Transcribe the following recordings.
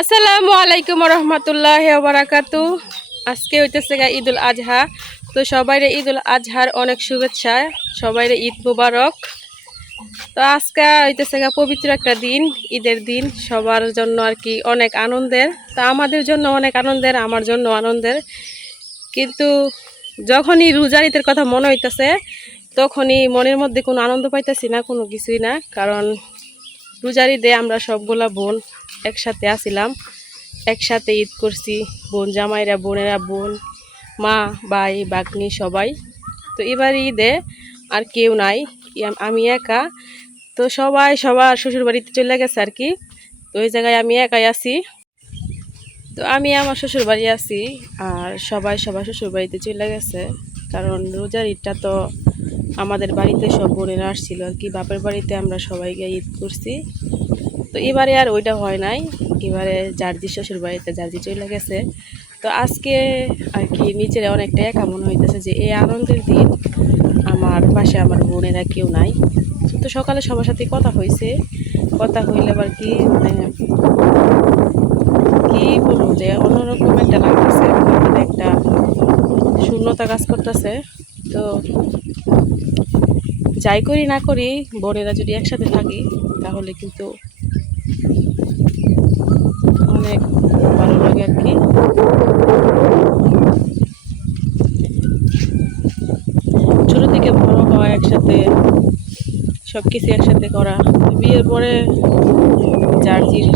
আসসালামু আলাইকুম রহমতুল্লাহি ওয়া বারাকাতু। আজকে হইতেছে গা ঈদুল আজহা। তো সবাইরে ঈদুল আজহার অনেক শুভেচ্ছা, সবাইরে ঈদ মুবারক। তো আজকে হইতেছে গা পবিত্র একটা দিন, ঈদের দিন, সবার জন্য আর কি অনেক আনন্দের। তা আমাদের জন্য অনেক আনন্দের, আমার জন্য আনন্দের। কিন্তু যখনই রোজার ঈদের কথা মনে হইতেছে তখনই মনের মধ্যে কোনো আনন্দ পাইতেছি না, কোনো কিছুই না। কারণ রোজার ঈদে আমরা সবগুলা বোন একসাথে আসিলাম, একসাথে ঈদ করছি, বোন জামাইরা, বোনেরা, বোন, মা, ভাই, বাগনি সবাই। তো এবার ঈদে আর কেউ নাই, আমি একা। তো সবাই সবার শ্বশুর বাড়িতে চলে গেছে আর কি। তো ওই জায়গায় আমি একাই আছি। তো আমি আমার শ্বশুর বাড়ি আছি, আর সবাই সবার শ্বশুর বাড়িতে চলে গেছে। কারণ রোজার ঈদটা তো আমাদের বাড়িতে সব বোনেরা আসছিল আর কি, বাপের বাড়িতে আমরা সবাই গিয়ে ঈদ করছি। তো এবারে আর ওইটা হয় নাই, এবারে জার্জি শ্বশুর বাড়িতে জার্জি চলে গেছে। তো আজকে আর কি নিজের অনেকটা একা মনে হইতেছে যে এই আনন্দের দিন আমার পাশে আমার বোনেরা কেউ নাই। তো সকালে সবার সাথে কথা হয়েছে, কথা হইলে আবার কি মানে কি বলবো যে অন্যরকম একটা লাগতেছে, একটা শূন্যতা কাজ করতেছে। তো যাই করি না করি, বোনেরা যদি একসাথে থাকি তাহলে কিন্তু অনেক ভালো লাগে আর কি। ছোট থেকে বড় হওয়া একসাথে, সব কিছু একসাথে করা। বিয়ের পরে জার্জির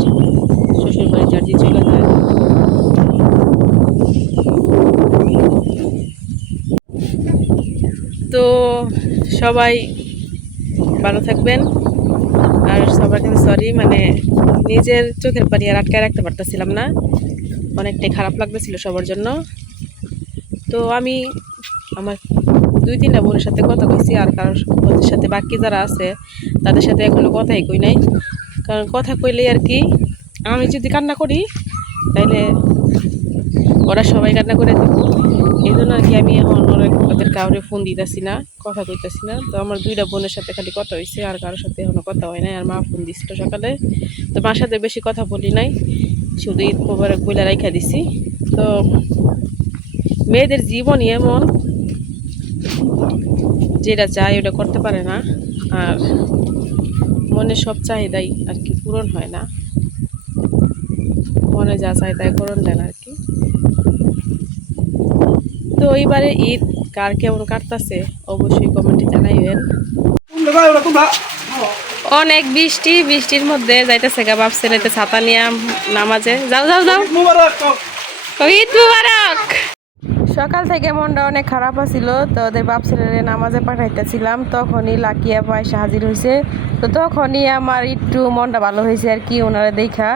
শ্বশুর বাড়ি জার্জি চলে যায়। তো সবাই ভালো থাকবেন। আর সবার কাছে সরি, মানে নিজের চোখের পানি আর আটকায় রাখতে পারতেছিলাম না, অনেকটাই খারাপ লাগতেছিল সবার জন্য। তো আমি আমার 2-3টা বোনের সাথে কথা কইছি, আর কারোর ওদের সাথে বাকি যারা আছে তাদের সাথে এখনো কথাই কই নাই। কারণ কথা কইলেই আর কি আমি যদি কান্না করি তাইলে ওরা সবাই কান্না করে দিব। এই জন্য আর কি আমি এখন ওদের কাউরে ফোন দিতেছি না, কথা কইতেছি না। তো আমার 2টা বোনের সাথে খালি কথা হয়েছে, আর কারোর সাথে এখনো কথা হয় নাই। আর মা ফোন দিছিল সকালে, তো মার সাথে বেশি কথা বলি নাই, শুধু ঈদ মোবারক বইলা রাইখা দিছি। তো মেয়েদের জীবনই এমন, যেটা চায় ওটা করতে পারে না, আর মনে সব চাহিদাই আর কি পূরণ হয় না, মনে যা চাই তাই পূরণ দেন আর কি। তো এইবারে ঈদ কার কেমন কাটতেছে অবশ্যই কমেন্টে জানাইবেন। অনেক বৃষ্টি, বৃষ্টির মধ্যে যাইতেছে গা বাপ ছেলেতে ছাতা নিয়ে নামাজে। যাও যাও যাও, ঈদ মুবারক। সকাল থেকে মনটা অনেক খারাপ আছিল, তো ওদের বাপ ছেলেরে নামাজে পাঠাইতেছিলাম, তখনই লাকিয়া পয়সা হাজির হয়েছে। তো তখনই আমার একটু মনটা ভালো হয়েছে আর কি ওনারা দেখা।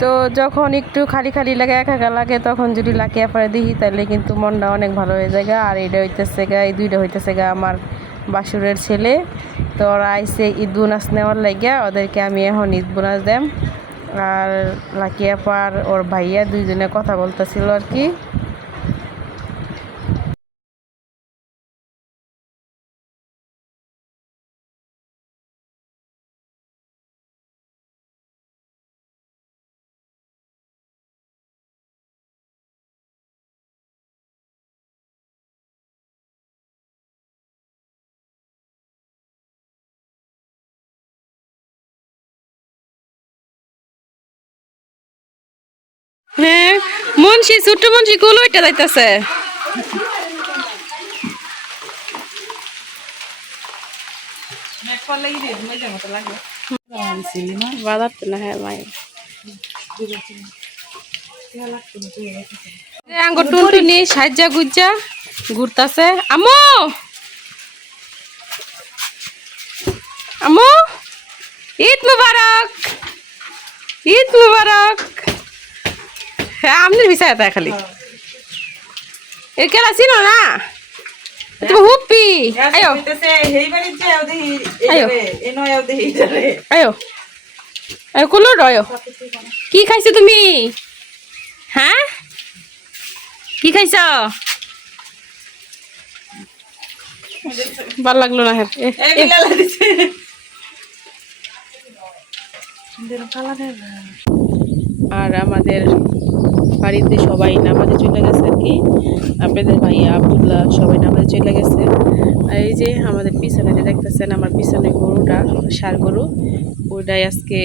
তো যখন একটু খালি খালি লাগে, একা একা লাগে, তখন যদি লাকিয়া পরে দেখি তাহলে কিন্তু মনটা অনেক ভালো হয়ে যায়। আর এটা হইতেছে গা, এই 2টা হইতেছে গা আমার বাসুরের ছেলে। তো ওরা আইসে ঈদ বোনাস নেওয়ার লাগিয়া, ওদেরকে আমি এখন ঈদ বোনাস দেম। আর লাকিয়া পার ওর ভাইয়া 2জনে কথা বলতেছিল আর কি। হ্যাঁ, মুন্সি, ছোট্ট মুন্সি কুল ওইটা যাইতেছে। বাজার তো না, হ্যাঁ মাই আঙ্গুর টুনটুনি সাজ্জা গুজ্জা ঘুরতাছে। আম্মু, আম্মু, ঈদ মুবারক, ঈদ মুবারক। হ্যাঁ আমনের ভিসায় তা খালি এ কেলা ছিল না তুমি হুপ্পি। আয়ো আয়ো আয়ো আয়ো, কুলো রয়ো। কি খাইছো তুমি? হ্যাঁ, কি খাইছ? ভাল লাগলো না। আর আমাদের বাড়িতে সবাই নামাজে চলে গেছে আর কি। আপনাদের ভাইয়া আব্দুল্লাহ সবাই নামাজে চলে গেছে। আর এই যে আমাদের পিছনে যে দেখতেছেন, আমার পিছনে গরুটা ষাঁড় গরু, ওইটাই আজকে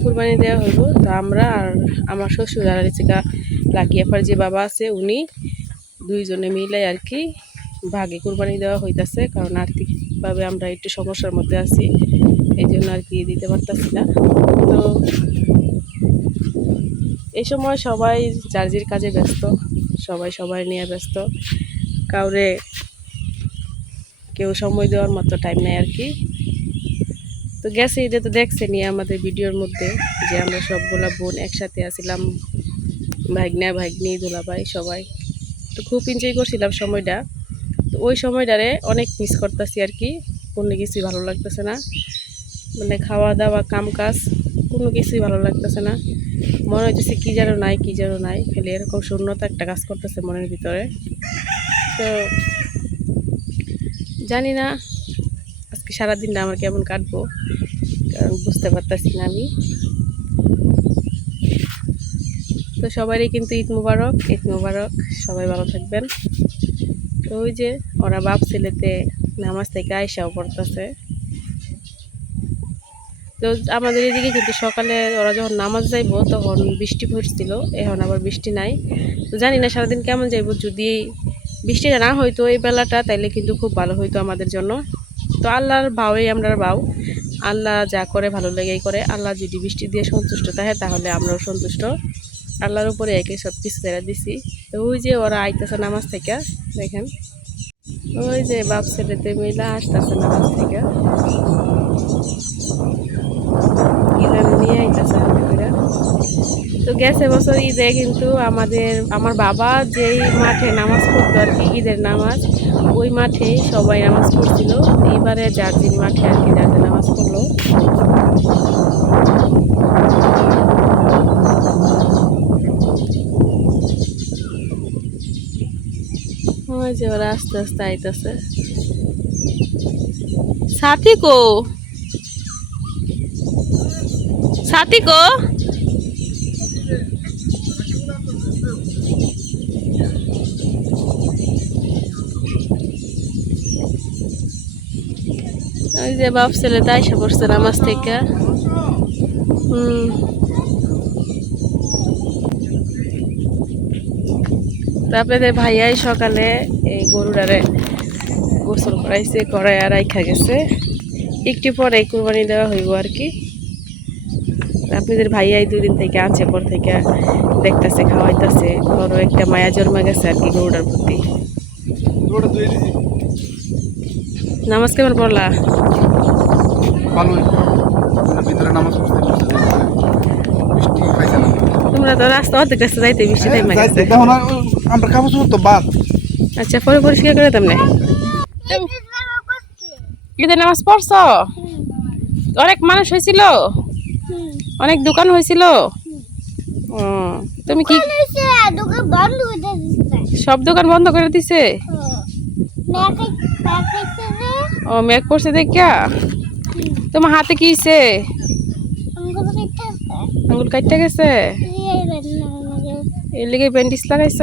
কুরবানি দেওয়া হইব। তো আমরা আর আমার শ্বশুর আর রিচিকা লাকিয়াফার যে বাবা আছে উনি দুইজনে মিলে আর কি ভাগে কুরবানি দেওয়া হইতাছে, কারণ আর্থিকভাবে আমরা একটু সমস্যার মধ্যে আছি, এই জন্য আর কি দিতে পারতাছি না। তো এই সময় সবাই যার যার কাজে ব্যস্ত, সবাই সবাই নিয়ে ব্যস্ত, কাউরে কেউ সময় দেওয়ার মতো টাইম নেই আর কি। তো গেছে এটা তো দেখছেনি আমাদের ভিডিওর মধ্যে যে আমরা সবগুলা বোন একসাথে আসিলাম, ভাগ্না ভাগ্নি দুলাভাই সবাই। তো খুব এনজয় করছিলাম সময়টা। তো ওই সময়টারে অনেক মিস করতেছি আর কি, কোনো কিছুই ভালো লাগতেছে না, মানে খাওয়া দাওয়া কাম কাজ কোনো কিছুই ভালো লাগতেছে না, মনে হইতেছে কী যেন নাই কী যেন নাই, খালি এরকম শূন্যতা একটা কাজ করতেছে মনের ভিতরে। তো জানি না আজকে সারাদিনটা আমার কেমন কাটবো, কারণ বুঝতে পারতেছি না আমি। তো সবারই কিন্তু ঈদ মুবারক, ঈদ মুবারক, সবাই ভালো থাকবেন। তো ওই যে ওরা বাপ ছেলেতে নামাজ থেকে আয়সাও পড়তেছে। তো আমাদের এদিকে কিন্তু সকালে ওরা যখন নামাজ যাইব তখন বৃষ্টি পড়ছিল, এখন আবার বৃষ্টি নাই। তো জানি না সারাদিন কেমন যাইব, যদি বৃষ্টিটা না হইতো এই বেলাটা তাইলে কিন্তু খুব ভালো হইতো আমাদের জন্য। তো আল্লাহর ভাওই আমরা ভাও, আল্লাহ যা করে ভালো লেগেই করে। আল্লাহ যদি বৃষ্টি দিয়ে সন্তুষ্ট থাকে তাহলে আমরাও সন্তুষ্ট, আল্লাহর উপরে একে সব কিছু ছেড়ে দিছি। তো ওই যে ওরা আইতেছে নামাজ থেকে, দেখেন ওই যে বাপ ছেলেতে মিলা আসতেছে নামাজ থেকে, নিয়ে আইতেছে হাতে করে। তো গেছে বছর ঈদে কিন্তু আমার বাবা যেই মাঠে নামাজ পড়তো আর কি, ঈদের নামাজ, ওই মাঠেই সবাই নামাজ পড়ছিল। এবারে যার দিন মাঠে আর কি যার নামাজ পড়লো। ওই যে ওরা আস্তে আস্তে আইতেছে। সাথী কো, সাথী কো, ওই যে বাপ ছেলে আইসা পড়ছে নামাজ থেকে। আপনাদের ভাইয়াই সকালে এই গরুটারে গোসল করাইছে, করাই আর রাইখা গেছে, একটু পরে কুরবানি দেওয়া হইব আর কি। আপনাদের ভাইয়াই দুদিন থেকে আনছে, পর থেকে দেখতেছে খাওয়াইতেছে, বড় একটা মায়া জন্মা গেছে আর কি গরুটার প্রতি। নামাজ কেমন পড়লা? তোমরা তো রাস্তা অর্ধেক রাস্তা যাইতে বৃষ্টি টাইম গেছে। আচ্ছা পরে পরিষ্কার করে তেমনি ঈদের নামাজ পড়ছ? অনেক মানুষ হয়েছিল, অনেক দোকান হয়েছিল। তুমি কি সব দোকান বন্ধ করে দিছে? ও মেঘ পড়ছে দেখিয়া। তোমার হাতে কি হইছে? আঙ্গুল কাটতে গেছে, এর লেগে ব্যান্ডেজ লাগাইছ?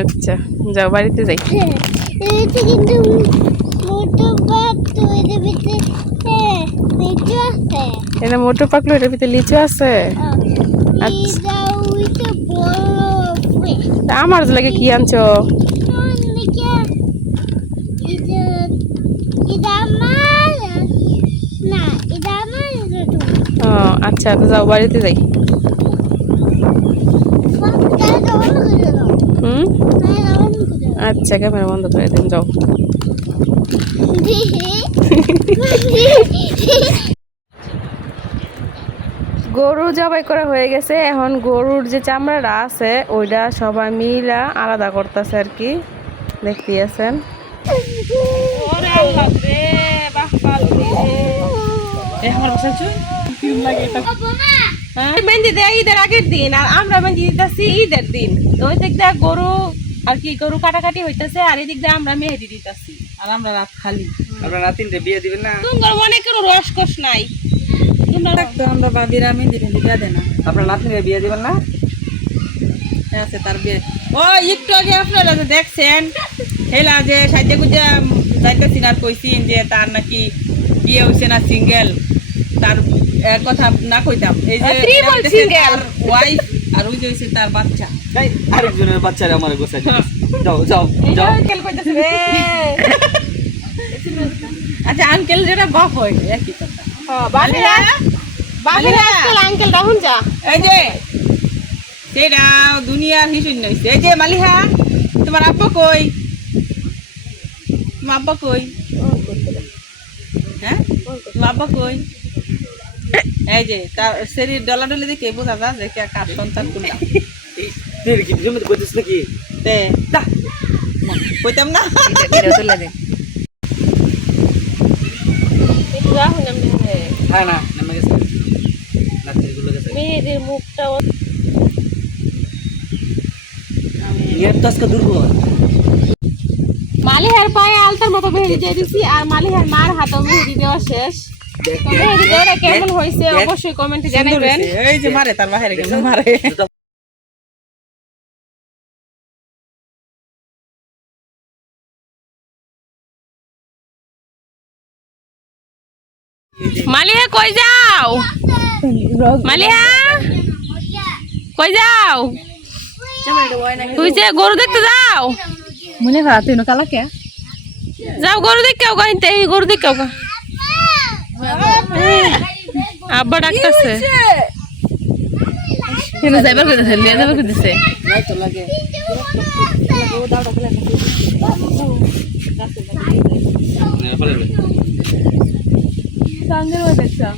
আচ্ছা যাও বাড়িতে যাই। এটা মোটর পাকলো, এটার ভিতরে লিচু আছে। আমার লাগে কি আনছো? ও আচ্ছা তো যাও বাড়িতে যাই। আচ্ছা ক্যামেরা বন্ধ করে দেন, যাও। গরু জবাই করা হয়ে গেছে, এখন গরুর যে চামড়াটা আছে ওইটা সবাই মিলা আলাদা করতেছে আর কি, দেখতে আছেন। মেহেন্দি দেয় ঈদের আগের দিন, আর আমরা মেহেন্দি দিতেছি ঈদের দিন। তো ওই দিক দিয়ে গরু আর কি গরু কাটাকাটি হইতেছে, আর এদিক দিয়ে আমরা মেহেদি দিতেছি, আর আমরা রাত খালি। আপনারা নাতিনরে বিয়ে দিবেন না? তোমার মনে কোনো রসকস নাই, তো আমরা ভাবির আমি দিবেন বিয়া দেন না আপনার নাতনির বিয়ে দিবেন না? আছে তার বিয়ে ও একটু আগে আপনারা যে দেখছেন হেলা যে সাইডে গুজা যাইতে সিনার কইছিন যে তার নাকি বিয়ে হইছে না সিঙ্গেল তার কথা না কইতাম এই যে Triple single. ওয়াইফ আর ওই যে হইছে তার বাচ্চা এই আরেকজনের বাচ্চারে আমার গোছাই যাও যাও যাও আঙ্কেল কইতাছে রে আচ্ছা আঙ্কেল যেটা বাপ হয় একই কথা বাবিরা আজকাল আঙ্কেল রাহুন যা এই যে সেটা দুনিয়ার হিসুন নইছে এই যে মালিহা তোমার আব্বা কই তোমার আব্বা কই হ্যাঁ তোমার আব্বা কই এই যে তার শরীর ডলাডলি দেখে বোঝা যায় যে কে কার সন্তান কোনটা তুই কি জমি কইছিস নাকি? তে দা কইতাম না রাহুন এমনি হ্যাঁ না নেমে গেছে নাতনির গুলো গেছে মেয়েদের মুখটা এর তো আজকে দুর্বল মালিহার পায়ে আলতার মতো মেহেদি দিয়ে দিছি আর মালিহার মার হাতেও মেহেদি দেওয়া শেষ তো মেহেদি দেওয়াটা কেমন হয়েছে অবশ্যই কমেন্টে জানাবেন এই যে মারে তার বাইরে গেছে মারে মালিহা কই যাও মালিহা কই যাও তুই যে গরু দেখতে যাও মনে হয় তুই কালা কে যাও গরু দেখেও গাইতে গরু দেখেও গা আব্বা ডাকতেছে কেন যাইবার কইতেছে লিয়ে যাবার কইতেছে নাই তো লাগে সাঙ্গের ওই দেখছা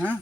হ্যাঁ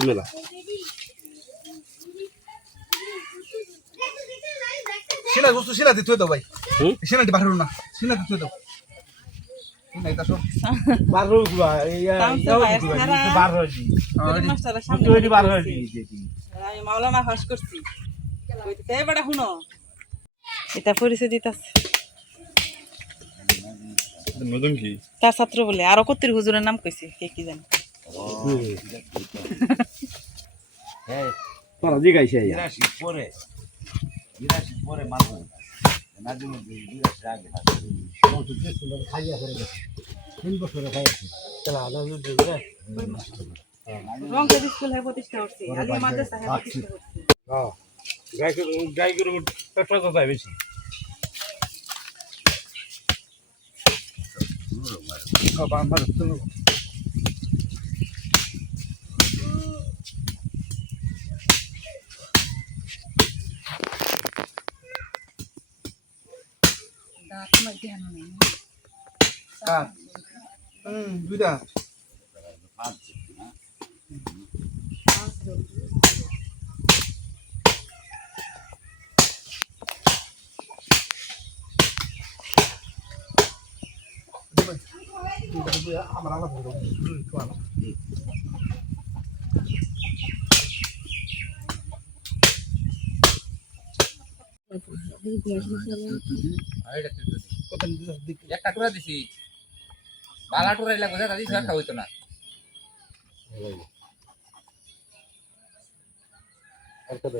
মেলা সিনা গোস্তু সিনা দিতে দাও ভাই সিনাটি বাহির না সিনা দিতে দাও নাই তা সব বারো গুলা এই বারো জি মাস্টারের সামনে তুই বারো জি আমি মাওলানা ফাঁস করছি কইতে এই বড় শুনো এটা পরিচয় দিতাছে নতুন কি তার ছাত্র বলে আরো কত্তির হুজুরের নাম কইছে কে কি জানে হ্যাঁ তোরা জিগাইছে পরে মারবো নাজমুল বিরাশ আগে খাইয়া করে গেছে 3 বছরে খাইছে চলা নাজমুল বিরাশ রংপুর স্কুল হে প্রতিষ্ঠা করছে আলিয়া মাদ্রাসা হে প্রতিষ্ঠা করছে হ্যাঁ গাই গরু পেট্রোল তো বেশি আমার দুইটা আমার আলাদা কত দিক একটা টুরা দিছি বালা টুরা লাগবে দাদা দিছি একটা হইতো না আর কত